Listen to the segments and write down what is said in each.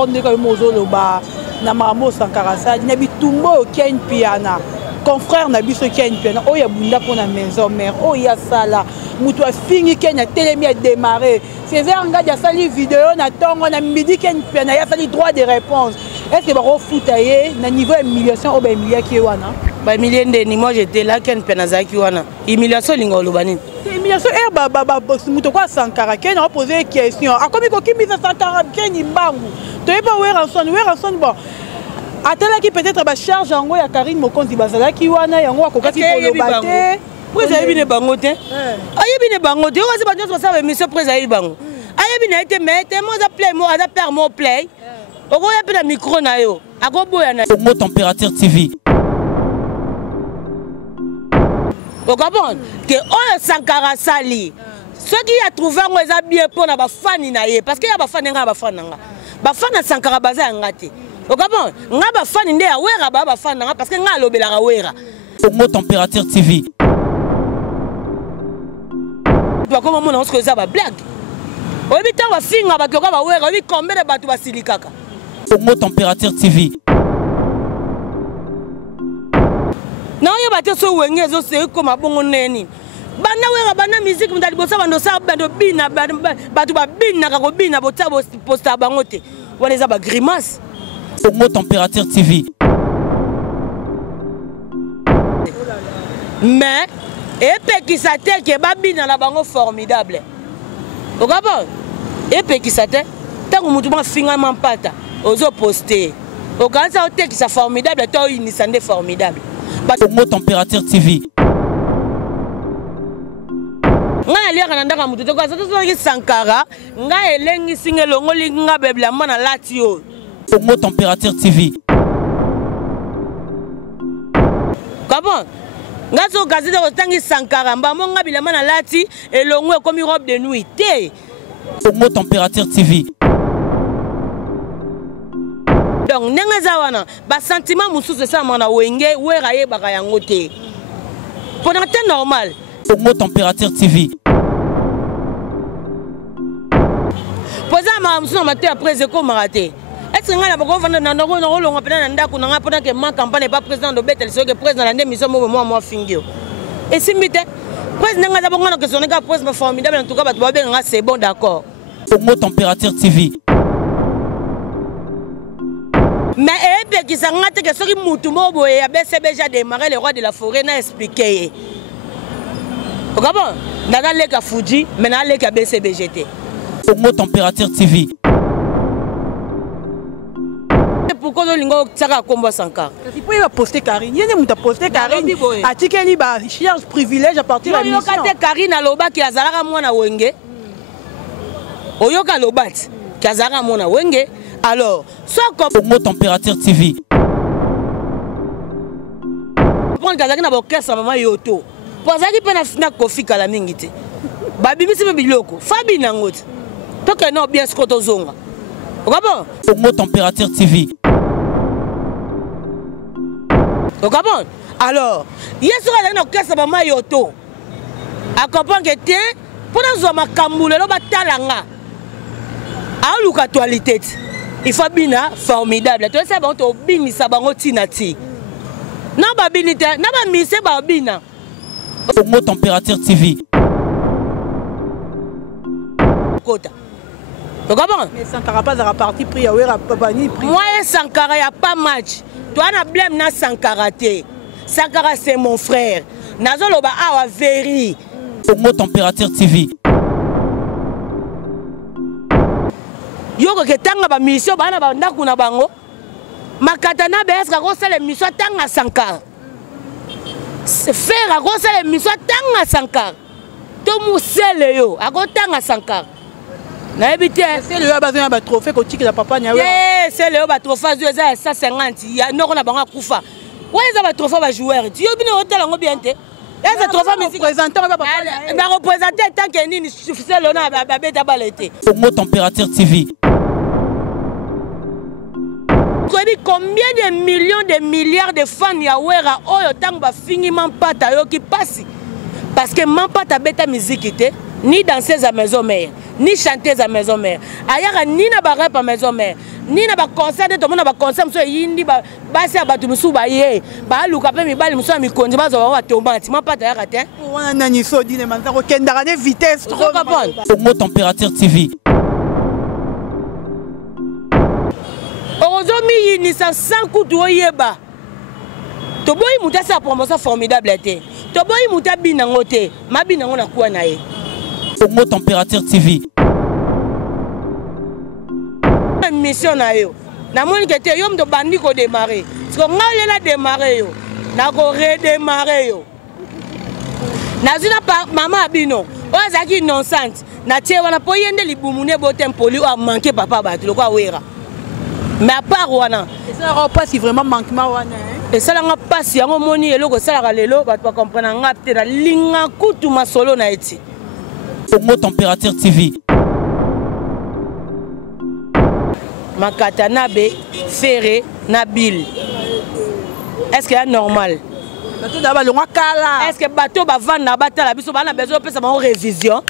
na Maramo Sankarasa na bitumbo Ken Piana confrère na biso Ken Piana o ya bunda pour la maison mère o ya sala mutu afingi Ken a telemi a démarrer César Ngadi a sali vidéo na tongo na midi Ken Piana ya sali droit de réponse est-ce que baro foutaye na niveau humiliation o ba humilia ki wana ba humilier ndeni moi j'étais là Ken Piana za ki wana humiliation lingo lobani humiliation mutu kwa Sankara Ken a posé question akomi ko kimisa Sankara Ken imbangu tu es pas Weranson bon atala qui peut-être ba charge yango ya Karine Mokonzi bazala ki wana yango akokaki kolobate preza yebine bango te ayebine bango te ozi ba nyonso sa émission preza yebi bango ayebine ete mete mo za play mo za père mo play oko ya pe na micro na yo akoboya na mo température TV okabon que oyo Sankara sali ce qui a trouvé ngo eza bien pour na ba fani na ye parce que ya ba fani nga ba fananga ba fana Sankara baza ngate okabon nga ba fani nde ya wera ba fana nga parce que nga lobelaka wera mo température TV toi comment mon on se cause ba blague obi ta ba finga ba koka ba wera obi combien de batu basilikaka mo température TV non ya ba te so wenge zo se ko mabongo neni bana wera bana musique mutali bosa bando sa bando bina batu ba bina ka ko bina bota posta bango te wana za ba grimace mo température TV mais epekisate ke babina na bango formidable okaba epekisate tangu mutu ba finga mampata ozo poster okanza otekisa formidable to unisande formidable mo température TV nga liaka na ndaka mutu to kwa sato ki Sankara nga elengi singelo ngoli nga bebla mana lati yo mo température TV kabon nga so gazete otangi Sankara mbamo nga bilama na lati elongwe komi robe de nuit te mo température TV donc nenga zawana ba sentiment mususu ça mona wenge wera ye baka yango te pendant temps normal mo température TV poza ma mususu maté après eko maraté est-ce que ngala bako vanda na ndako na longa pena na ndako na ngapona que ma campagne pas président de Betel so que président na ndemi so moi fingio et simbite président ngala bongo na question nga président formidable en tout cas ba to nga c'est bon d'accord mo température TV mais ebe qui s'angate que soki mutu mo boye ya BCB ja démarrer le roi de la forêt na expliquer okabo ndana leka Fuji mais na leka BCB GT mo température TV pourquoi le lingo tsaka kombo Sankara si pour il va poster Karine yene muta poster Karine atikeli ba charge privilège à partir de l'émission yo kate Karine aloba ki azalaka mwana wenge oyoka lobati ki azalaka mwana wenge alors soit comme mo température TV prendre kazaki na bokesa mama yoto pozaki pe na kofi kala mingi te babimisi be biloko fabi nangote to que non bien skoto zonga okabo mo température TV okabo alors yeso kala na kokesa mama yoto accompagne que te pona zo makambule lo batalanga a luka actualité il faut bina formidable to ça ba to bini sa bango tinati na ba bini te na ba mise ba bina mo température TV kota okaba mais Sankara pas à parti pris à wera babani pris moi et Sankara y a pas match toi na blème na Sankara te Sankara c'est mon frère nazolo ba awa veri mo température TV yoko ke tanga ba mission bana ba ndaku na bango makata na beska ko sala mission tanga Sankara faire ko sala mission tanga Sankara to musele yo akotanga Sankara na ebité c'est le bazin ba trophée ko tiki la papa nya ouais c'est le ba trophée zo za 150 ya noko na bango kufa ouais za ba trophée ba joueur ti yo bino hôtel ngo bien te eza trophée musique représentant ba papa ba représenter tant que nini c'est le na ba beta balete mo température TV combien de millions de milliards de fans ya wera oyo tango ba fingi mampata yo ki pasi parce que mampata beta musique te ni danseuse à maison mère, ni chanteuse à maison mère. Ayaka ni na ba rap à maison mère, ni na ba concert de tout monde ba concert so yindi ba basi abatu musu ba ye. Ba luka pe mi bali musu mi konzi ba zo wa tomate. Ma pata ya kate. Wana nani so dine manza ko kendara ne vitesse trop. Congo Température TV. Orozo mi yini sa sans coup to yeba. To boy muta sa promotion formidable té. To boy muta binango té. Ma binango na kuwa na ye. Congo Température TV. Mission na yo. Na moni que te yom de bandi ko démarrer. Parce que ngale la démarrer yo. Na ko redémarrer yo. Na zina pa mama bino. O azaki nonsense. Na tie wana po yende libumune bo tempoli o manquer papa ba lo kwa wera. Mais à part wana, et ça va pas si vraiment manquement wana. Et ça n'a pas si yango moni eloko ça la lelo ba to comprendre ngapte la linga kutu masolo na eti. Congo Température TV. Makata be ferré nabil. Est-ce que c'est normal? Bateau d'abord le kala. Est-ce que bateau ba vendre na batala biso ba na besoin de faire révision?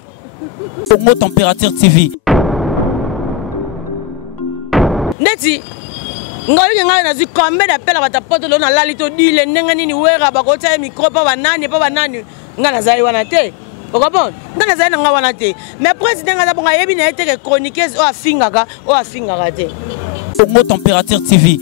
Congo Température TV. Neti ngoli ngali na zi combien d'appels à ta porte na lalito dile nenga nini wera ba ko tia micro pa banani ngana zali wana te. Vous comprenez? Ngana zali nga wana te. Mais président nga bonga yebi na ete chroniqueuse o afingaka te. Congo Température TV.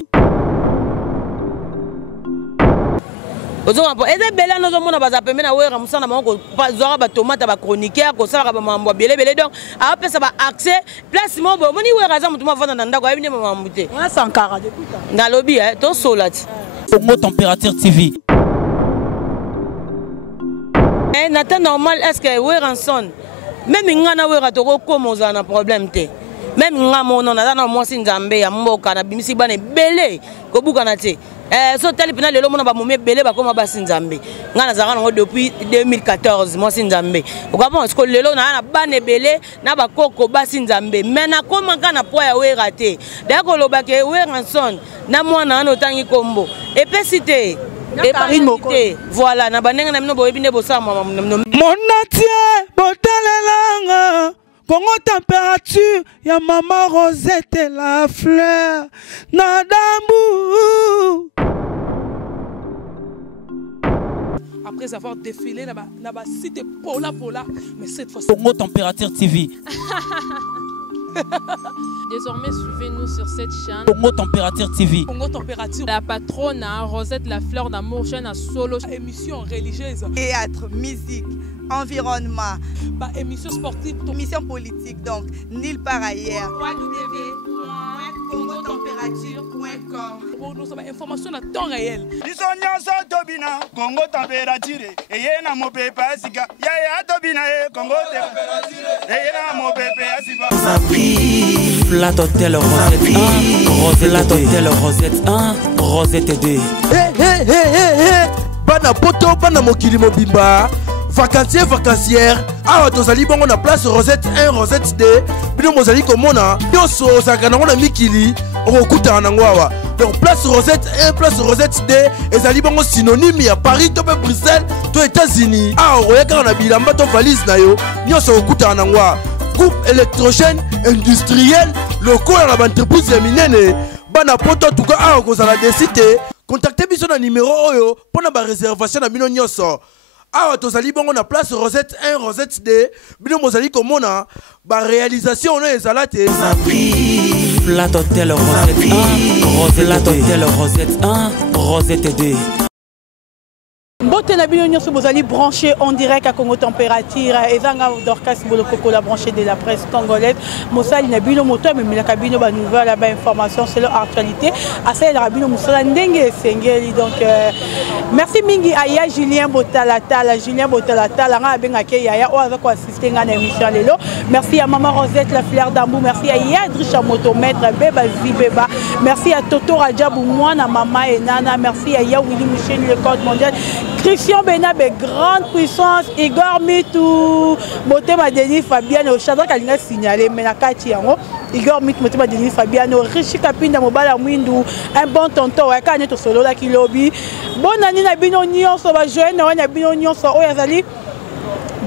Ozo mpo eza bela nozo mona baza pembe na wera musana moko bazora ba tomate ba chroniqueur ko sala ba mambo belé donc a pesa ba accès place mo bo moni wera za mutuma vanda na ndako ayibine mambo te. On a Sankara depuis ça. Na lobby to solati. Congo Température TV. Nata normal est-ce que wera son même ngana wera to ko komoza na problème te. Même ngamo non na mo sinzambe ya mboka na bimisi bana belé ko buka na te. So tali pina lelo mona ba momé belé ba koma ba sinzambe. Ngana zaka ngo depuis 2014 mo sinzambe. Ukapona sko lelo na bane belé na ba koko ba sinzambe. Mais na koma kana po ya wera te. Dako loba ke wera son na mwana na otangi kombo. Et pesité. Et parité. Voilà na banenga na mino boyebi ne bosa mama. Monatie botalelanga. Congo Température, ya maman Rosette et la fleur, Nadambu. Après avoir défilé, na ba site Pola, mais cette fois. Congo Température TV. Désormais, suivez-nous sur cette chaîne. Congo Température TV. Congo Température. La patronne, Rosette la fleur d'amour, chaîne à solo. Émission religieuse. Théâtre, musique, environnement. Bah, émission sportive. Émission politique, donc, nulle part ailleurs. www.congotempérature.com. Pour nous avoir information à temps réel. Congo Température. Et yena mo pepe asika. Ya tobina Congo Température. Et yena mo pepe asika. Flat Hotel Rosette 1, Rosette Hotel Rosette 1, Rosette 2. Bana poto, bana mokili mobimba. Vacancier, vacancière. Ah, tozali bongo na place Rosette 1, Rosette 2. Bino mozali komona. Yoso sakana ngona mikili. Okuta na ngwawa. Donc place Rosette 1, place Rosette 2. Ezali bongo synonyme ya Paris, to Bruxelles, to États-Unis. Ah, oyaka na bilamba to valise na yo. Yoso okuta na ngwa. Groupe électrogène industriel local à l'entreprise minene. Bana poto en tout cas ah kozala décité. Contactez biso na numéro oyo pour na ba réservation na bino nyoso. Ah tozali bongo na place Rosette 1 Rosette 2. Bino mozali komona ba réalisation on ezala te. Flat Hotel Rosette 1, Rosette Hotel Rosette 1, Rosette 2. Mbote na bino nyonso bozali branché en direct à Congo Température ezanga Dorcas Bolokoko la branché de la presse congolaise mosali na bino moto mais la cabine ba nouvelle ba information c'est l'actualité assez la bino mosala ndenge sengeli donc merci mingi aya Julien Botalata nga benga ke yaya o avec assister nga na émission lelo merci à maman Rosette la fleur d'amour merci à Yadrisha Motomètre beba zibeba merci à Toto Radjabou mwana mama et nana merci à Ya Willy Michel le code mondial Christian Benabe, grande puissance, Igor Mitou, Motema Denis Fabiano, Chadra Kalina signalé, Menakati Yango, Igor Mitou, Motema Denis Fabiano, Richi Kapinda Mobala Mwindu, un bon tonton, Wakaneto Solo la Kilobi, bonne année na bino nyon, so va jouer, na bino nyon, so oyazali.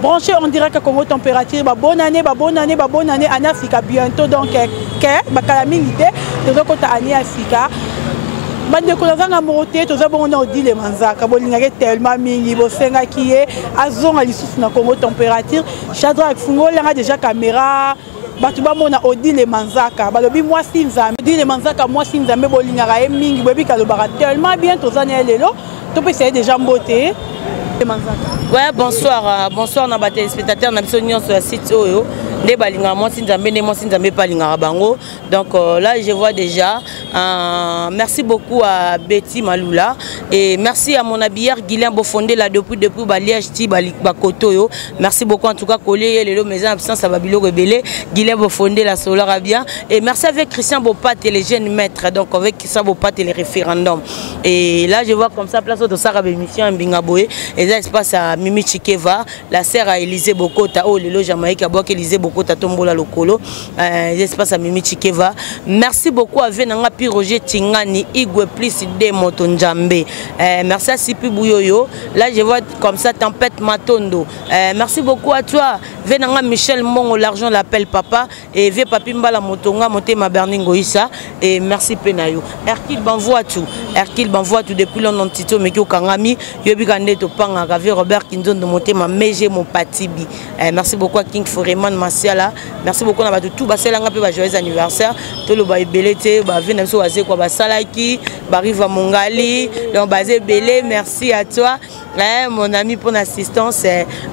branché en direct à Congo Température. Bonne année, bonne année, bonne année. En Afrique bientôt. Donc, Bakalamilité, nous avons année Africa. Bande kolazanga morote toza bongo odi le manzaka bolingaka tellement mingi bosenga kiye azonga lisusu na Congo Température Shadrack Fungolanga déjà caméra batu bamona odi le manzaka balobi moi sinzambe odi le manzaka moi sinzambe bolingaka e mingi bobi kalobaka tellement bien toza na lelo to pe c'est déjà mboté le manzaka. Ouais, bonsoir, bonsoir na ba téléspectateurs na biso nyonso ya site oyo. Donc là je vois déjà merci beaucoup à Betty Maloula et merci à mon habilleur Guilain Bofondé là depuis Baliège ti Bakoto. Merci beaucoup en tout cas collé les maisons absence à Babilo rebellé Guilain Bofondé la Solar bien et merci avec Christian Bopat et les jeunes maîtres donc avec Christian Bopat et les référendums et là je vois comme ça place de Sarah émission Mbingaboé et ça espace à Mimi Chikeva la sœur à Élysée Bokota oh le Jamaïque à Boak Élysée Bokota Tombola Lokolo espace à Mimi Chikeva merci beaucoup à Venanga Pi Roger Tingani Igwe Plus de Motonjambe merci à Sipi Bouyoyo là je vois comme ça Tempête Matondo merci beaucoup à toi Venanga Michel Mongo l'argent l'appelle papa et V Papi Mbala Motonga Motema Berningo Issa et merci Penayo Erkil Banvoa tout depuis London Tito Mekio Kangami Yobi Kande Topanga Gavé Robert Kinzon de Motema Meje mon Patibi merci beaucoup à King Foreman Masiala merci beaucoup à tout Baselanga pe ba joyeux anniversaire tout le bail belete ba vena so waze kwa basalaki bariva mongali donc basé belé merci à toi mon ami pour l'assistance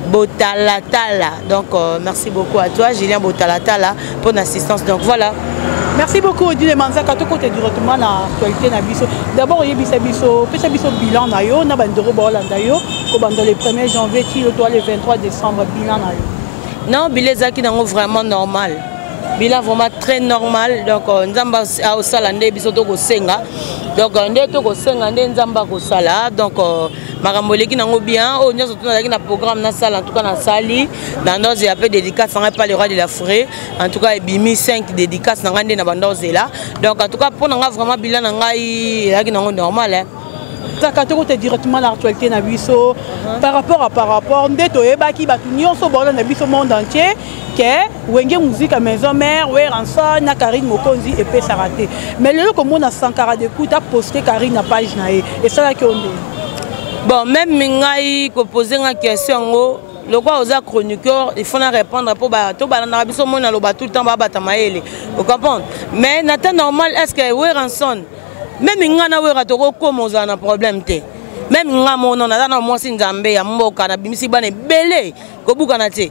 Botalatala donc merci beaucoup à toi Julien Botalatala pour l'assistance donc voilà. Merci beaucoup Odile Manzaka tout côté directement na actualité na biso. D'abord yebisa biso bilan na yo na bandoro bolanda yo ko bando le 1er janvier ti le 23 décembre bilan na yo. Non, bilan zaki nango vraiment normal. Bilan vraiment très normal donc nzamba au salande biso to ko senga. Donc ndé to ko senga ndé nzamba ko sala donc maramboleki nango bien o nyoso to na programme na salle en tout cas na sali dans nos il y a peu dédicace sans pas le roi de la forêt en tout cas bimi 5 dédicaces na ngande na bandoze là donc en tout cas pour nga vraiment bilan na ngai yaki nango normal hein. Zakatoko te directement l'actualité na biso par rapport ndeto ebaki batu nyonso bola na biso monde entier que wenge musique à maison mère ouais ranson na Karine Mokonzi et pe Sarate mais le comme on a Sankara d'écoute a posté Karine na page na et ça là qui on dit bon même mingai ko poser une question le quoi aux chroniqueurs il faut répondre pour bateau balana biso mona lo bateau tout le temps ba batamaele vous comprenez mais n'attend normal est-ce que ouais ranson même ngana wera toko komoza na problème te même ngamo non na moi sinzambe ya mboka na bimisi bana belé ko buka na te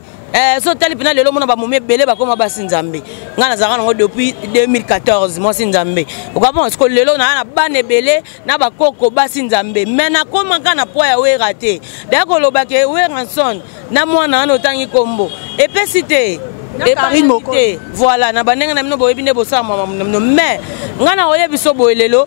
so tali pina lelo mona ba momé belé ba koma ba sinzambe ngana zaka ngo depuis 2014 moi sinzambe ukapon est-ce que lelo na bana belé na ba koko ba sinzambe mais na koma kana po ya wera te dako lo ba ke wera son na mwana na otangi kombo et pesité et Karine Mokonzi voilà na banenga na mino boyebi ne bosa no mais ngana oyebi so boyelelo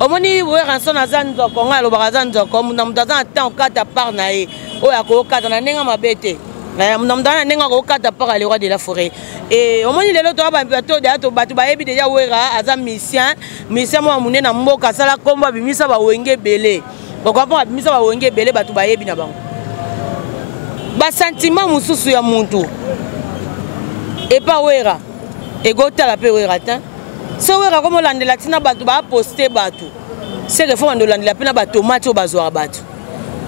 omoni we ranson azanzo konga lo barazanzo comme na mutazana temps kata par na e oya ko kata na nenga mabete na mutazana nenga ko kata par le roi de la forêt et omoni lelo to ba bato de ato batu bayebi déjà wera aza mission mo munene na mboka sala komba bimisa ba wenge belé pourquoi pas bimisa ba wenge belé batu bayebi na bango ba sentiment mususu ya muntu et pas wera et gota la pe wera ta so wera comme landela tina batu ba poster batu c'est que faut landela pe na ba tomate o bazwa batu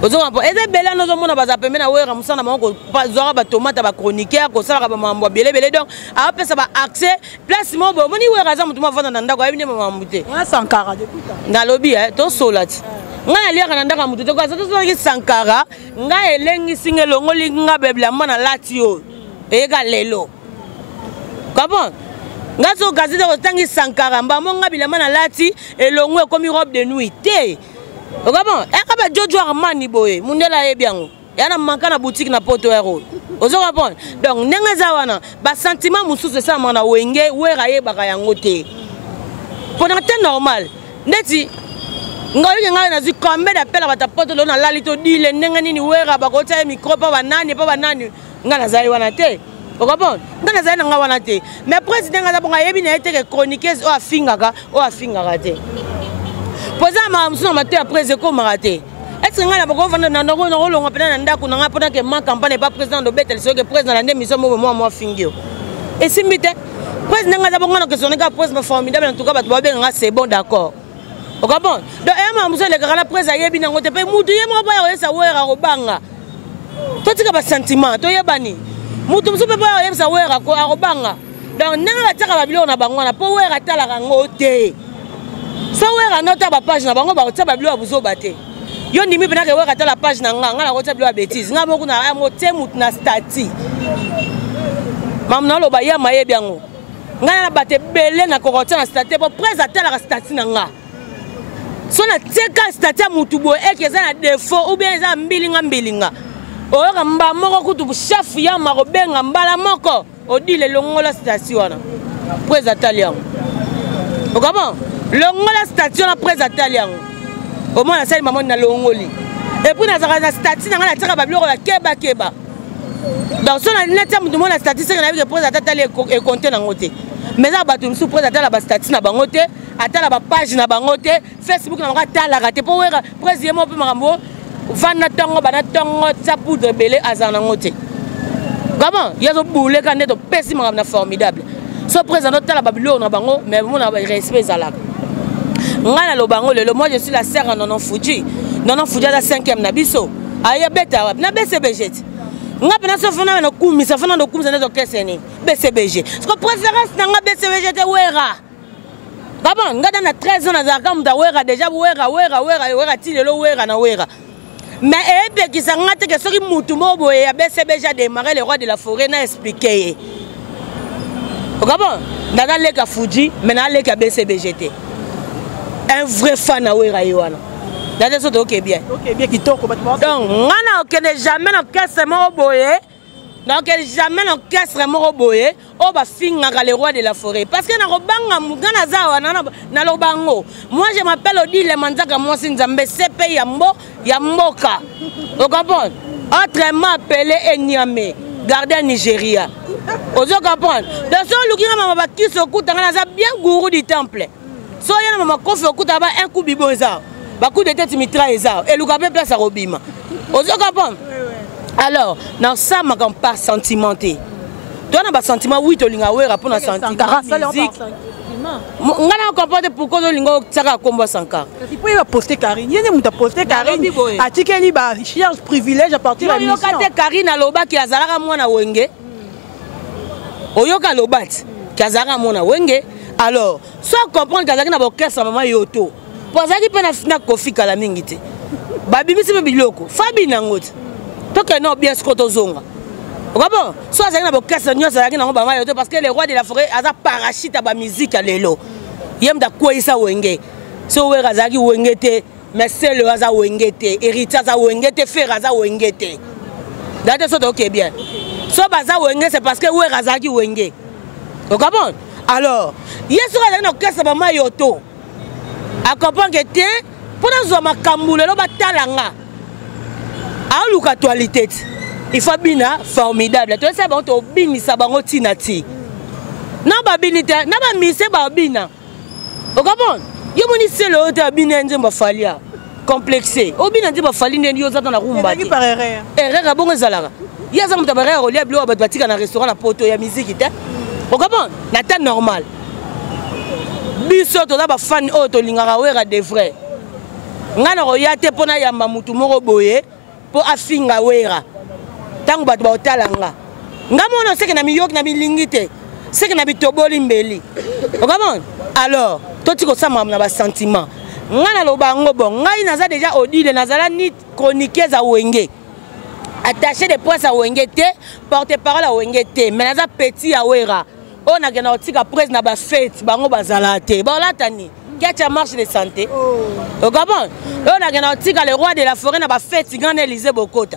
ozo mpo eza bela nozo mona baza pembe na wera musana mako bazwa ba tomate ba chroniqueur ko sala ba mambo belé donc a pesa ba accès place mo bo moni wera za mutu mavanda na ndako ayibine mambo te on Sankara de kuta na lobby to solati nga liaka na ndaka mutu to kwa sato ki Sankara nga elengi singelo ngoli nga bebla mana lati yo ega lelo comment nga so gazete ko tangi Sankara mbamo nga bilama na lati elongwe comme robe de nuit te comment e ka ba Jojo Armani boye mundela yebiango yana manka na boutique na poto ero ozo comprendre donc nenga za wana ba sentiment mususu ça mana wenge wera ye baka yango te pendant temps normal ndeti ngayo ngana na zikombe d'appel ba ta poto lo na lalito dile nenga nini wera ba ko tsa micro pa banani ngana za wana te vous comprenez ngana za nga wana te mais président nga bonga yebi na été chroniqueuse o afingaka te poza ma msuna mate après ko maraté est-ce que ngana bako vanda na longa pena na ndako na ngapona ke ma campagne pas président de betel so que président la démission moi fingio et simbite président nga zabonga que soneka président formidable en tout cas ba nga c'est bon d'accord ok bon donc ema muso le kala président yebi na ngote pe mutu yemo ba yesa wera robanga to tika ba sentiment to yebani mutu muso pe ba yesa wera ko robanga donc nanga bataka ba bilo na bango na po wera tala ngote so wera nota ba page na bango ba tsa ba bilo abuzo bate yo ndimi pena ke wera tala page na nga na kota bilo bêtise nga boku na mote mutu na stati mamna lo ba ya maye biango nga na bate belé na kokota na stati po presa tala ka stati na nga so na teka stati mutu bo ekeza na défaut ou bien za mbilinga oyoka mba moko kutu chef ya marobenga mbala moko odile longola stati wana presa taliango okabo longola stati na presa taliango au moins la salle maman na longoli et puis na stati na ngana tsaka babilo la keba donc so na neta mutu mo na stati c'est na que presa tali e compter na ngote mais ça ba tout sous presa tali ba stati na bangote atala ba page na bangote Facebook na ngata tala raté po wera président mo pe makambo vana tongo bana tongo tsa poudre belé azana ngote comment yazo boule ka neto pesi makambo na formidable so président tala babilo na bango mais mo na respect zala ngana lo bango le moi je suis la sœur à Nonon Fuji à 5e na biso aya beta na BCBG nga pena so fana na kumi sa fana no kumi na to keseni BCBG parce que préférence na nga BCBG te wera baba nga na 13 ans na zaka mda wera déjà wera ti lelo wera na wera mais ebe ki sa nga te ke soki mutu mo boye ya BCBG a démarré le roi de la forêt na expliquer okabo na leka Fuji mais na leka BCBG te un vrai fan à Wera Yoana. D'ailleurs, ok bien. Ok bien qui toko donc ngana ok ne jamais na caisse mo boye. Donc jamais na caisse mo boye. O ba finga le roi de la forêt parce que na robanga mugana zawa na lobango. Moi je m'appelle Odile Manzaka moi Nzambe CP ya mboka. Vous comprenez? Autrement appelé Enyame, gardien Nigeria. Vous comprenez? Donc so lukina mama ba kiso kutanga na bien gourou du temple. So yana mama kofi okuta ba un coup bibo eza ba coup de tête mitra eza et le gabé place à robima ozo comprendre alors dans ça ma comme pas sentimenté toi na ba sentiment oui to linga wera pour na sentiment musique ngana comprendre pourquoi to linga tsaka komba sankara il faut y poster Karine yene muta poster Karine atikeli ba charge privilège à partir de la mission yo kate Karine aloba ki azalaka mwana wenge oyoka lobati ki azalaka mwana wenge. Alors, soit comprendre que na bokesa mama yoto. Pozaki pe na kofi kala mingi te. Ba bimisi be biloko. Fabi nangote. To que non bien skoto zonga. Okabo, soit na bokesa nyosa yaki na mama yoto parce que le roi de la forêt aza parachute ba musique lelo. Yem da koisa wenge. So wera zaki wenge te, mais c'est le aza wenge te, héritier aza wenge te, frère aza wenge te. Date so ok bien. So baza wenge c'est parce que wera zaki wenge. Okabo? Alors, yesu ka na kesa ba mayoto. Accompagne que te pour na zo makambule lo batalanga. A luka toilette. Il faut bina formidable. To ça ba to bini sa bango tinati. Na ba binite, na ba mise ba bina. Okabon, yo moni c'est le hôtel bina nzemba falia. Complexé. Obina nzemba fali ndi yo zata na rumba. Qui par erreur. Erreur bongo zalaka. Ya za mutabara o lia blo ba batika na restaurant na poto ya musique te. Okabon, na temps normal. Biso to da ba fan o to lingaka wera de vrai. Ngana ro yate pona yamba mutu moko boye po afinga wera. Tangu batu ba otalanga. Ngamo seke na miyok na bilingite. Seke na bitoboli mbeli. Okabon? Alors, to tiko sama na ba sentiment. Ngana lo bango bon, ngai naza déjà Odile nazala ni chroniqueuse a Wenge. Attaché de presse à Wenge te, porte-parole à Wenge te, mais naza petit à Wera. On a gagné tika presse na ba fête, bango bazala te. Ba la tani. Qu'est-ce marche de santé? Au Gabon, on a gagné tika le roi de la forêt na ba fête grand Élysée Bokota.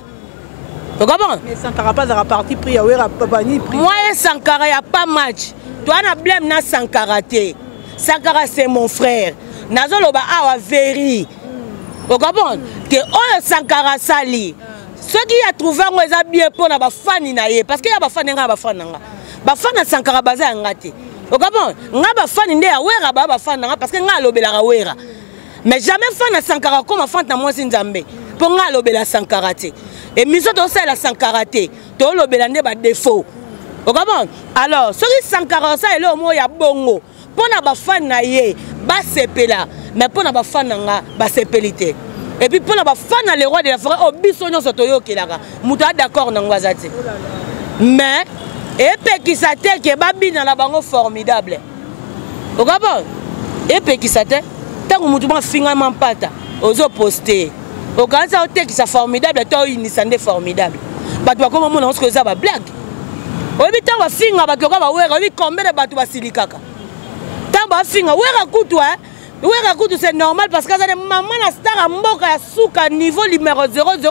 Au Gabon. Mais Sankara pas à parti pris à Wera Babani pris. Moi Sankara y a pas match. Toi na blème na Sankara te. Sankara c'est mon frère. Nazo loba awa veri. Au Gabon, que on Sankara sali. Ceux qui a trouvé moi ça bien pour na ba fani na ye parce que y a ba fani nga ba fananga. Ba fana Sankara baza ngati. Au Gabon, nga ba fani nde ya Wera ba fana nga parce que nga lobela Wera. Mais jamais fana Sankara comme fanta moi Nzambe. pour nga lobela Sankara te émission to ça la Sankara te to lobela nde ba défaut o comprendre alors soki Sankara ça ele mo ya bongo pona ba fan na ye ba sepela mais pona ba fan nga ba sepelité et puis pona ba fan na le roi de la forêt obiso nyoso to yokelaka muto d'accord na ngwaza te mais epekisa te ke babina na bango formidable o comprendre epekisa te tango mutu ba finga mampata ozo poster o kanza o tekisa formidable to inisa nde formidable bato bakoma mona onsko za ba blague obi tango finga bato ka ba wera obi combien de bato basilikaka tango ba finga wera kutu wera kutu c'est normal parce que ça maman na star mboka ya suka niveau numéro 00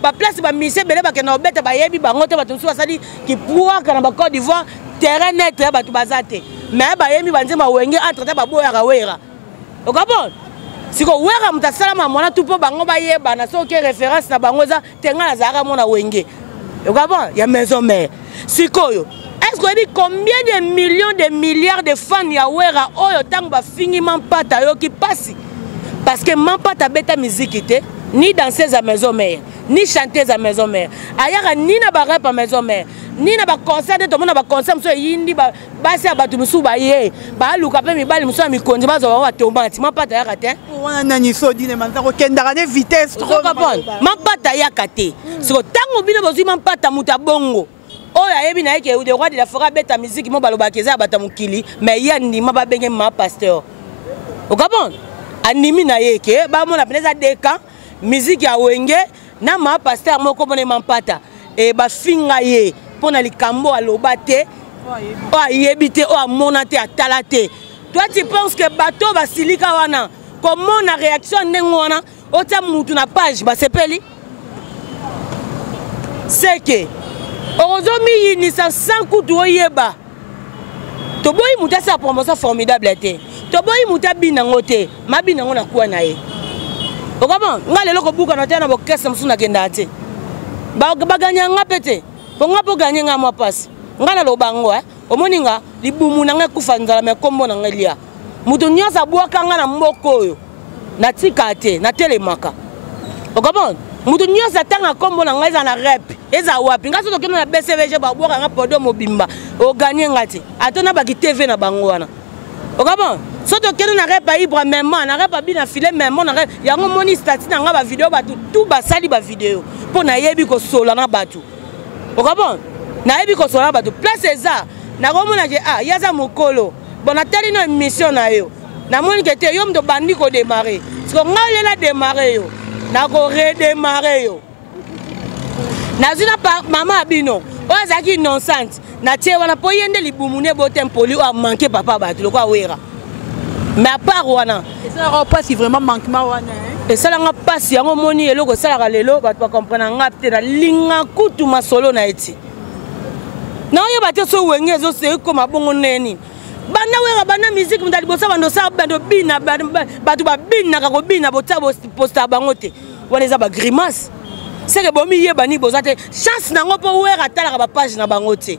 ba place ba mission bele ba kena obeta ba yebi bango te bato nsuwa sali ki pouvoir kana ba Côte d'Ivoire terrain net bato bazate mais ba yemi banzema wenge entre ta ba boya ka wera o comprendre siko wera mutasala mwana tupo bango ba yeba na soki référence na bango za tenga na zara mona wenge o comprendre ya maison mère sikoyo est-ce que combien de millions de milliards de fans ya wera oyo tango ba fingi mampata yo ki pasi parce que mampata beta musique te ni danseuse à maison mère ni chanteuse à maison mère ayaka ni na ba rap à maison mère ni na ba concert de tout monde ba concert so yindi ba basi abatu musu ba ye ba luka pe mi bali musu mi konje ba zo wa tomati mampata yaka te wana nani so dine manza ko kendara ne vitesse trop mampata yaka te siko tango bino bozi mampata muta bongo oyo ayebi na yeke de roi de la forêt beta musique mo balobaka eza bata mokili mais ya ndima ba benge ma pasteur o comprendre animi na yeke ba mona peneza deka musique ya wenge na ma pasteur moko mona mampata e ba finga ye pona likambo aloba te o ayebi te o amona te atala te toi tu penses que bateau basilika wana comment na réaction ndenge wana ota mutu na page ba sepeli c'est que Orozomi yinisa sans kutu oyeba. Toboyi muta sa promotion formidable te. Toboyi muta binango te. Ma binango na kuwa na ye. Okaba nga lelo ko buka na tena bo kesa msuna kenda te. Ba ganya nga pete. Bo nga po ganya nga mwa pass. Nga na lobango omoni nga libumu na nga kufa nzala me kombo na ngelia. Mutu nyosa bwaka nga na mboko oyo. Na tika te, na telemaka. Okaba mutu nyosa tanga kombo na nga na rep. Eza wapi ngaso tokeno na BCVG ba bwaka nga podo mobimba o gagner ngati atona ba ki TV na bango wana o kaba so tokeno na repa ibra même na repa bina filet même na yango moni stati na nga ba video batu tout ba sali ba video po na yebi ko sola na batu o kaba na yebi ko sola na batu place eza na ko mona ke yaza mokolo bona tali na mission na yo na moni ke te yo mto bandi ko démarrer so ngale la démarrer yo na ko redémarrer yo Nazina pa mama abino ozaki nonsense na tie wana po yende libumune botem poli o manquer papa batu lokwa wera mais à part wana ça va pas si vraiment manquement wana et ça nga passe yango moni eloko sala lelo batu ba comprendre nga te na linga kutu masolo na eti na yo batu so wenge zo se ko mabongo neni bana wera bana musique mutali bosa bando sa bando bina batu ba bina ka ko bina bota posta bango te wana za ba grimace c'est que bomi yebani bozate chance nango po wera tala ba page na bango te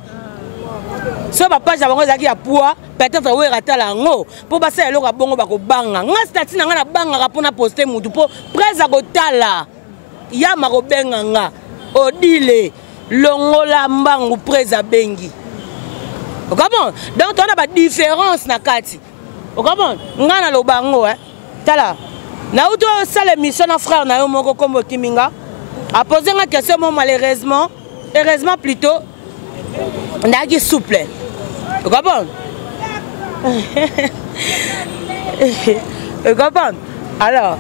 so ba page na bango zaki ya poids peut-être wera tala ngo po ba sa eloko bongo ba ko banga nga stati na nga na banga ka pona poster mutu po presa ko tala ya ma ko benga nga odile longola mbangu presa bengi o comprends donc on a ba différence na kati o comprends nga na lo bango tala na uto sala mission na frère na yo moko kombo Kiminga a posé une question, malheureusement, heureusement plutôt, on a dit souple. Vous comprenez? Vous comprenez? Alors,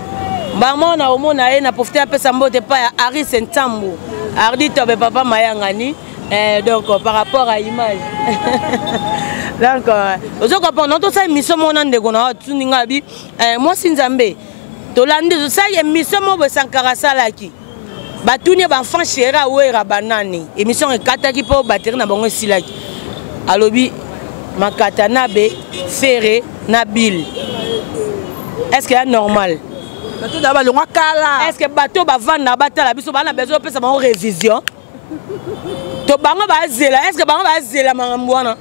maman na omo na na profité un peu ça mbote pas Harry Sentambo. Hardy tobe papa mayangani donc par rapport à l'image. Donc vous comprenez tout ça mission mon ndeko na tuninga bi moi sinzambe. Tolande ça y mission mo Sankara salaki. Batuni ba enfant chéra wera banani émission ekataki po batterie na bango silaki alobi makata na be ferré na bill est-ce que c'est normal bateau d'aba longa kala est-ce que bateau ba vanda batala biso bana besoin pesa bango révision to bango ba zela est-ce que bango ba zela mangwana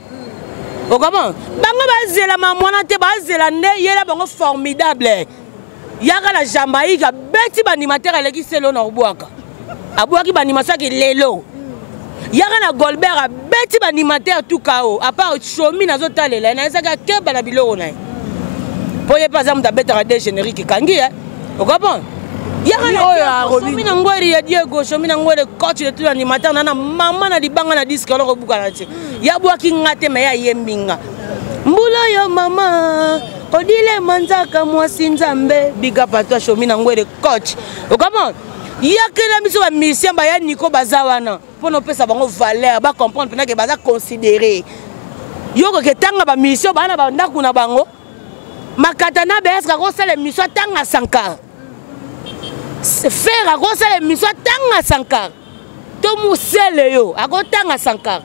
o comment bango ba zela mangwana te ba zela nde yela bango formidable yaka na Jamaïque beti banimateur eleki selo na obwaka abwaki banimation ki lelo yaka na Golbert beti banimateur tout kao à part chomi na zotalela na ezaka keba na biloko na poye pas amu ta beta de générique kangi o comprends yaka na chomi na ngweri ya Diego chomi na ngweri coach de tout animateur na mama na libanga na disque lo buka na ti yabwaki ngate me ya yembinga mbula yo mama Odile manzaka mwasi nzambe biga patwa shomi na ngwere coach. Okama yakela miso ba mission ba ya Nico bazawana pono pesa bango valeur ba comprendre pena ke baza considérer. Yoko ke tanga ba mission bana ba ndaku na bango. Makatana be eska ko sala mission tanga sankar. Faire ko sala mission tanga sankar. To musele yo akotanga sankar.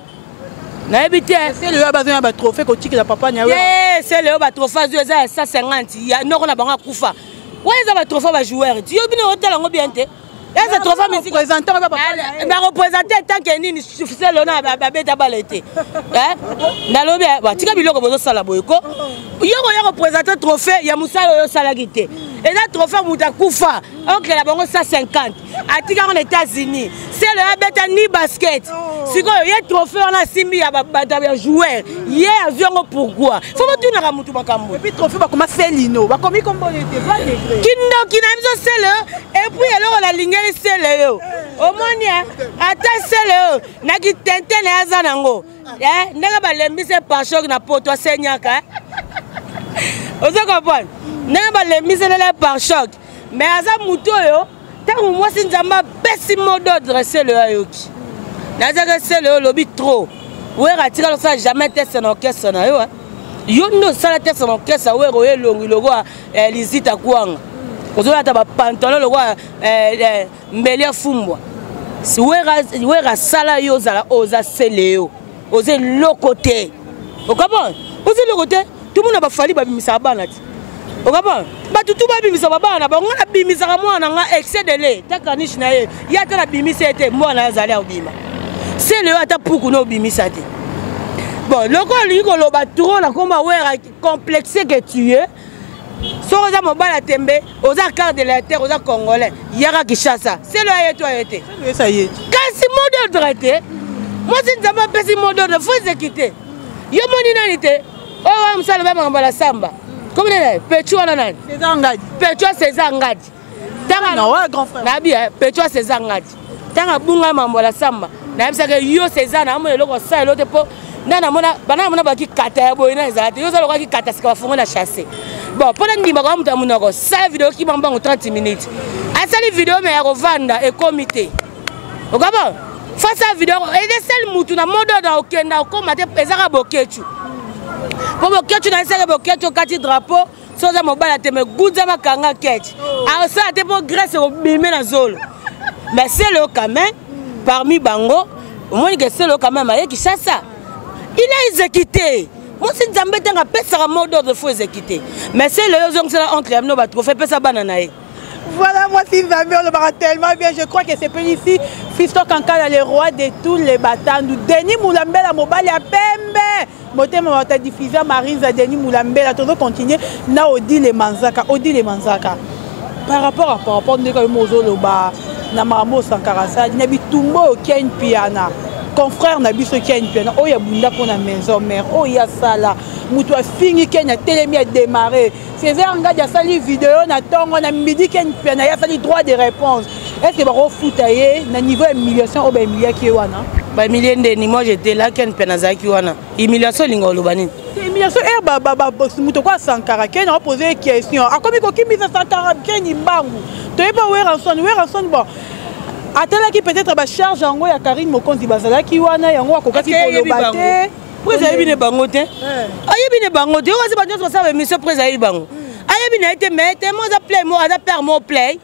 Na habité c'est le bazin ba trophée ko tiki la papa nya ouais c'est le ba trophée zo za 150 ya noko na banga kufa ouais za ba trophée ba joueur tu yo bino hotel ngo bien te eza trophée musique représentant ba papa ba représenter tant que nini c'est le na ba beta balete na lobi ba tika biloko bozo sala boyko yo représenter trophée ya musala yo sala gité et là trophée muta kufa oncle la bango 150 atika en États-Unis c'est le beta ni basket siko ye trophée on a simbi ya bata ya joueur ye azongo pourquoi faut pas tourner à mutu makambo et puis trophée ba comment Felino ba komi kombo était pas degré kindo kina miso c'est et puis alors la ligne c'est le au monia ata c'est le na ki tente na azanango ndanga ba lembise par choc na poto senyaka ozo comprendre ndanga ba lembise na par choc mais aza mutu yo tango moi si nzamba pesi mot d'ordre c'est le ayoki nazaka c'est le lobby trop ouais ratika ça jamais test na orchestre na yo yo ndo sala test na orchestre ouais roye longi logo lisita kwanga ozola ta ba pantalon logo mbelia fumbwa si ouais sala yo zala oza seleo oze lokote okaba oze lokote tout le monde ba fali ba bimisa bana ti okaba ba tutu ba bimisa bana ba ngana bimisa ka mwana nga excès de lait takanish na ye ya ta na bimisa ete mwana azali obima c'est le ata poukou no bimisa te bon loko liko loba trop la komba wera complexé que tu es so oza mobala tembe oza carte de la terre oza congolais yaka Kinshasa c'est le aye toi été ça y est kasi mode de traité moi si nzamba pesi mode de faut exécuter yo moni nani te o wa msala ba ngambala samba comme ne Petro na nani César Ngadi Petro César Ngadi tanga non ouais grand frère na bien Petro César Ngadi tanga bunga mambola samba na bisaka yo César na mo eloko sa elote po na mona bana mona baki kata ya boyina ezati yo sala baki kata sika bafunga na chasser bon pona ndimba kwa mtu amuna ko sa vidéo ki bambango 30 minutes asali vidéo mais ya kovanda et comité okaba face à vidéo et de seul mutu na modo na okenda okoma te ezaka bokechu po bokechu na saka bokechu kati drapeau soza mobala te me gudza makanga ketch a ça te po grâce au bimé na zolo mais c'est le quand même parmi bango au moins que c'est le quand même avec Kinshasa il a exécuté moi c'est Nzambe tanga pesa mot d'ordre faut exécuter mais c'est le zong c'est entre no ba trophée pesa banana voilà moi si Nzambe on le barra tellement bien je crois que c'est peu ici Fiston Kankala le roi de tous les battants Denis Moulambela mobile ya pembe motema wata diffuser Marine za Denis Moulambela tout continuer na Odile Manzaka par rapport ndeko mozo loba na Maramo Sankarasa na bitumbo Ken Piana confrère na biso Ken Piana oya bunda pona maison mère oya sala mutu afingi Kenya telemi a démarrer César Ngadi a sali vidéo na tongo na midi Ken Piana ya sali droit de réponse est-ce que ba refutaye na niveau humiliation o ba humilia ki wana ba humilier ndeni moi j'étais là Ken Piana za ki wana humiliation lingo lobani humiliation mutu kwa Sankara Ken a posé question akomi ko kimisa Sankara Ken imbangu toyeba weranson bon atalaki peut-être ba charge yango ya Karine Mokonzi bazalaki wana yango akokaki koloba te presa yebine bango te ayebine bango te oza ba nyonso sa émission presa yebi bango ayebine ete mais te mo za play mo za père mo play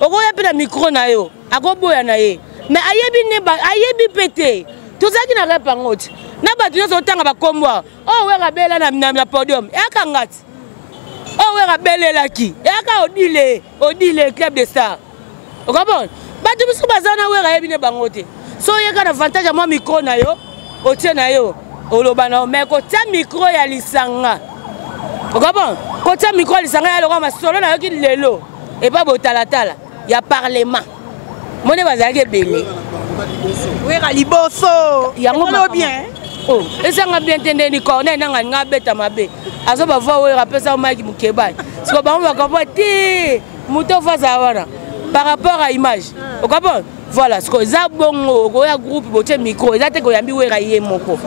okoya pe na micro na yo akoboya na ye mais ayebi pete tozaki na rep yango te na bato nyonso otanga bakombo o wera bela na podium eyaka ngati o wera belelaki eyaka odile club de star okabon bato biso bazana wera yebine bango te so yeka na avantage ya mwa micro na yo otie na yo oloba na mais kotia micro ya lisanga okabon Kotia micro lisanga ya lokwa masolo na yoki lelo. Et pas botalatala. Il y a parlement. Mon bazaki belé. Oui, Raliboso. Il y a un bien. Oh, et ça m'a bien entendu ni corner na nga beta mabe. Azo ba voir oui rappel ça Mike Mukeba. Ce que ba on va comprendre muto face à wana par rapport à image. Vous comprenez? Voilà, ce que za bongo ko ya groupe botie micro, za te ko yambi we raye moko.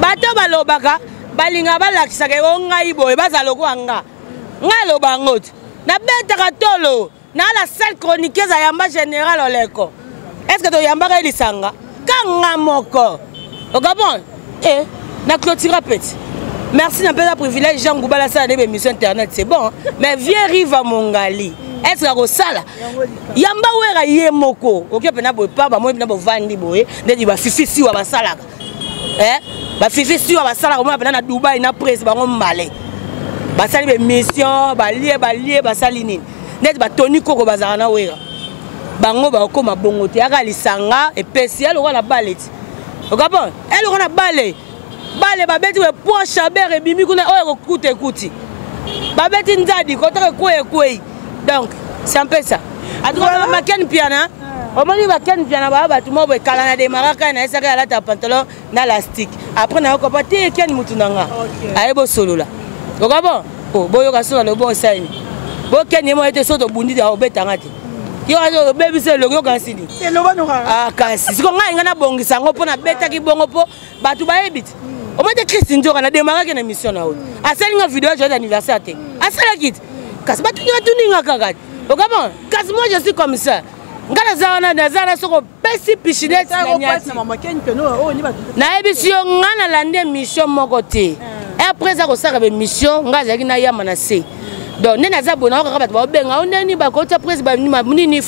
Bato balobaka balinga balakisa ke ngai boye bazaloko anga. Ngalo bangot. Na beta katolo. Na la seule chroniqueuse à Yamba Général Oleko. Est-ce que tu Yamba Elisanga? Kanga moko. Au Gabon, na clôture petit. Merci d'un peu de privilège, Jean Goubala, ça a des émissions internet, c'est bon. Mais viens rive Mongali. Est-ce que ça là? Yamba Wera Yemoko. Ok, on a pas, moi, on a vandi boy. On a fifi si ou à Basala. Ba fifi si ou à Basala, on a à Dubaï, na presse, on malé. Basali des missions, balié, basalini. Net ba Tony Koko bazana wera. Bango ba okoma bongo te aka lisanga et spécial on la balette. Au Gabon, elle on a balé. Balé ba beti we po chaber et bimi kuna o écoute. Ba beti nzadi ko ta ko ekoi. Donc, c'est un peu ça. Adroit ma ken piana. On m'a dit ba ken piana ba tout mo be kala na de maraka na esaka la ta pantalon na elastique. Après na ko pa te ken mutunanga. Ayebo solo là. Au Gabon, oh boyo ka so le bon sign. Boken yemo ete soto bundi da obetanga te. Yo azo baby se logo kansini. E loba no ka. Ah kasi. Siko nga ngana bongisa ngo pona beta ki bongo po batu ba ebit. O mate Christine Njoka na démarrer que na mission na o. Asali nga vidéo joyeux anniversaire te. Asala kit. Kasi batu nga kaka. O Gabon, kasi moi je suis comme ça. Ngana zawana na zana soko pesi pichinet na nyati. Na ebisio ngana lande mission moko te. Et après ça ko saka be mission nga zaki na yama na se. Donc, nous avons dit que nous avons dit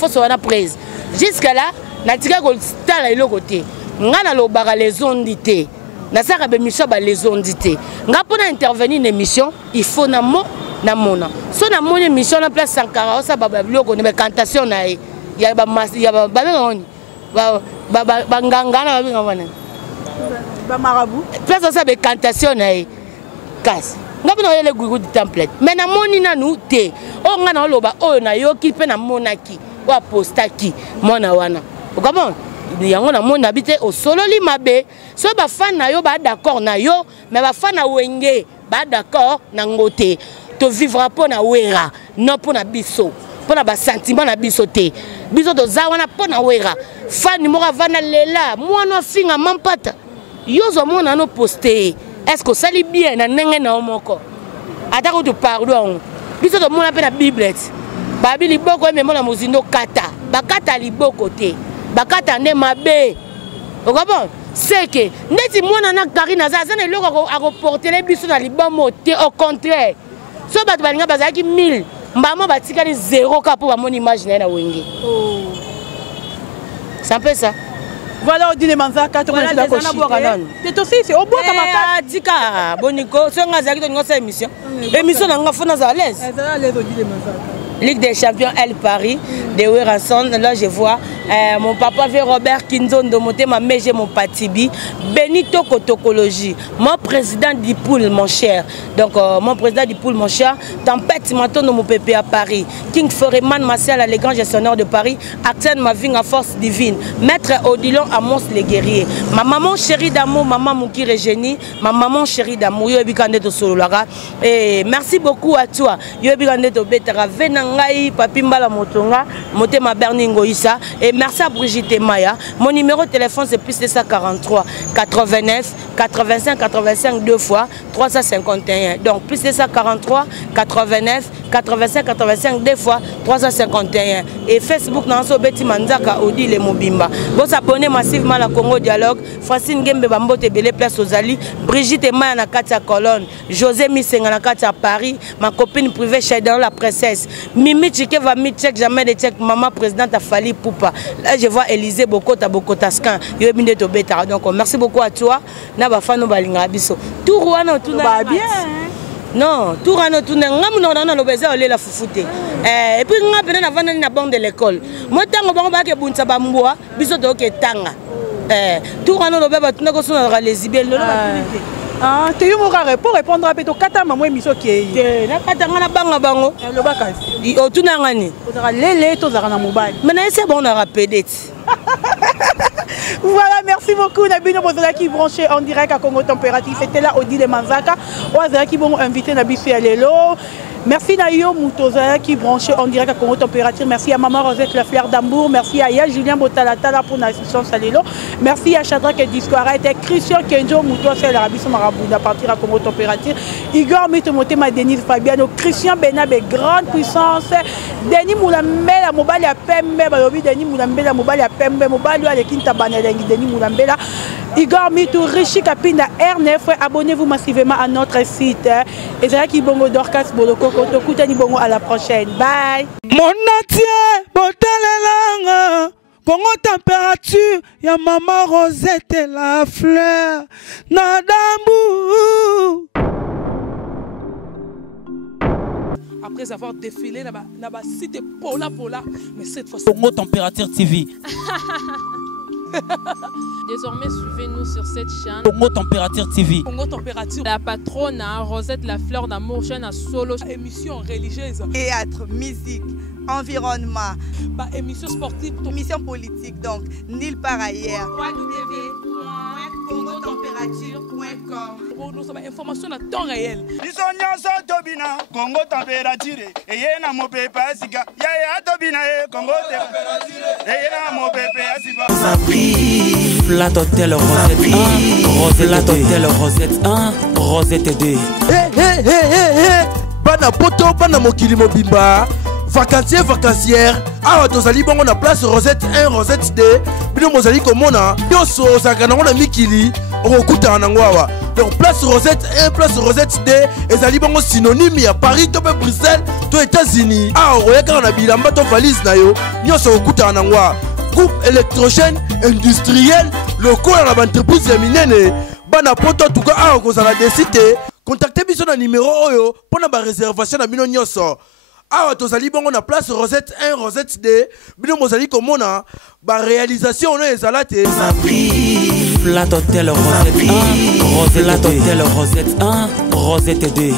prise. Jusqu'à là, nous avons dit que les ondités. Nous avons dit que les ondités. Nous avons intervenir dans l'émission, il faut que nous ayons une émission en place sans caractère, il y a une cantation, il y a une cantation. Nga bino yele gugu di template mais na moni na nu te o nga na loba o na yoki pe na monaki wa postaki mona wana o Gabon yango na mona bité o sololi mabe so ba fan na yo ba d'accord na yo mais ba fan na wenge ba d'accord na ngote to vivra po na wera non po na biso po na ba sentiment na biso te biso to za wana po na wera fan mo vana lela mwana finga mampata yo zo mona no poster. Est-ce que ça lit bien na nenge na omoko? Atako tu pardon. Biso to mona pe na biblette. Babi liboko me mona mozindo kata. Bakata liboko te. Bakata ne mabe. O Gabon, c'est que neti mona na Karina za na loko a reporter les biso na libomo te au contraire. So bat balinga bazaki 1000. Mbamo batikali 0 ka pour ba mon image na wenge. Oh. C'est un peu ça. Voilà, on dit les manzaka, tu connais la cochine. C'est aussi, c'est au bois comme ça. Tika, Boniko, c'est un gars qui a une émission. L'émission n'a pas à l'aise. Ligue des champions, elle Paris, de Werrason. Là, je vois mon papa fait Robert Kinzon de monter ma mère, mon patibi. Benito Kotokologie, mon président du pool, mon cher. Donc, mon président du pool, mon cher. Tempête, Maton de mon pépé à Paris. King Foreman, Martial, les grands gestionnaires de Paris. Action, ma vie à force divine. Maître Odilon, Amos, les guerriers. Ma maman chérie d'amour, maman Mouki Régénie. Ma maman chérie d'amour, yo ebikande to sololara. Et merci beaucoup à toi. Yo ebikande to betara venangai, papi mbala motonga, motema Berningo Issa. Et merci à Brigitte Maya. Mon numéro de téléphone c'est plus de 143 89 85 85 2 fois 351. Donc plus de 143 89 85 85 2 fois 351. Et Facebook Nanso Betty Manzaka Odi le Mobimba. Vous abonnez massivement à la Congo Dialogue. Francine Gembe Bambote Belé Place aux Ali. Brigitte Maya na Katia Colonne. José Missenga na Katia Paris. Ma copine privée Chaidan la princesse. Mimi Chike va mi check jamais de check. Maman présidente a Fali Poupa. Là je vois Élisée Bokota Bokotaskan. Yo binde to beta. Donc merci beaucoup à toi. Na ba fano balinga biso. Tout Rwanda tout na bien. Non, tout Rwanda tout na ngam no na lo beza ole la fufute. Et puis nga pena na vana na banque de l'école. Moi tango bango ba ke bunza ba mboa biso to ke tanga. Tout Rwanda lo beba tuna ko sona les ibel lo ba Ah, tu es mon pour répondre à Péto Kata, maman émission qui est. Na katanga na banga bango. Le bakasi. O tuna ngani. On aura lélé, tous à mobile. Mais c'est bon on aura pédé. Voilà, merci beaucoup. Nabino Bozala qui branché en direct à Congo Température. C'était là Odile de Manzaka. Oazala qui vont inviter Nabissi à Lelo. Merci Nayo Moutozala qui branché en direct à Congo Température. Merci à Maman Rosette La Fleur d'Amour. Merci à Ya Julien Botalatala pour l'assistance à Lelo. Merci à Chadrak et Discoara. Et Christian Kenjo Moutoua, c'est l'Arabie Marabou à partir à Congo Température. Igor Mitomote, Denise Fabiano. Christian Benabé, grande puissance. Denis Moulambela, Mobile à Pembe. Balobi, Denis Moulambela, Mobile à Pembe. Mobile à Kinta Banelengi, Denis Moulambela. Igor Mito, Richi Kapinda, R9. Abonnez-vous massivement à notre site. Et c'est là qui bongo Dorcas Boloko. À la prochaine. Bye. Mon natie, botalelanga. Congo température, ya maman Rosette La Fleur. Nadambu. Après avoir défilé dans la cité Pola, mais cette fois-ci. Congo Température TV. Désormais, suivez-nous sur cette chaîne. Congo Température TV. Congo Température. La patronne, Rosette La Fleur d'Amour, chaîne à solo. Émission religieuse. Théâtre, musique, environnement. Émission sportive. Émission politique, donc, nulle part ailleurs. Pour nous avons information à temps réel. Congo Température. Et y a mon pépé Asika. Ya Tobina Congo Température. Et y a mon pépé Asika. Flat Hotel Rosette 1, Rosette Hotel Rosette 1, Rosette 2. Bana poto, bana mokili mobimba. Vacancier, vacancière. Awa tozali bongo na place Rosette 1, Rosette 2. Bino mozali komona. Yoso sakana ngona mikili. Okuta nango awa. Donc place Rosette 1, place Rosette 2. Ezali bongo synonyme ya Paris, to Bruxelles, to États-Unis. Awa oyeka na bilamba to valise na yo. Nyoso okuta nango awa. Groupe électrogène industriel local à l'entreprise ya minene bana poto tuka awa kozala desite contactez biso na numéro oyo pona ba réservation na bino nyoso awa tozali bongo na place Rosette 1 Rosette 2 bino mozali komona ba réalisation na ezala te Flat Hotel Rosette 1 Rosette Hotel Rosette 1 Rosette 2.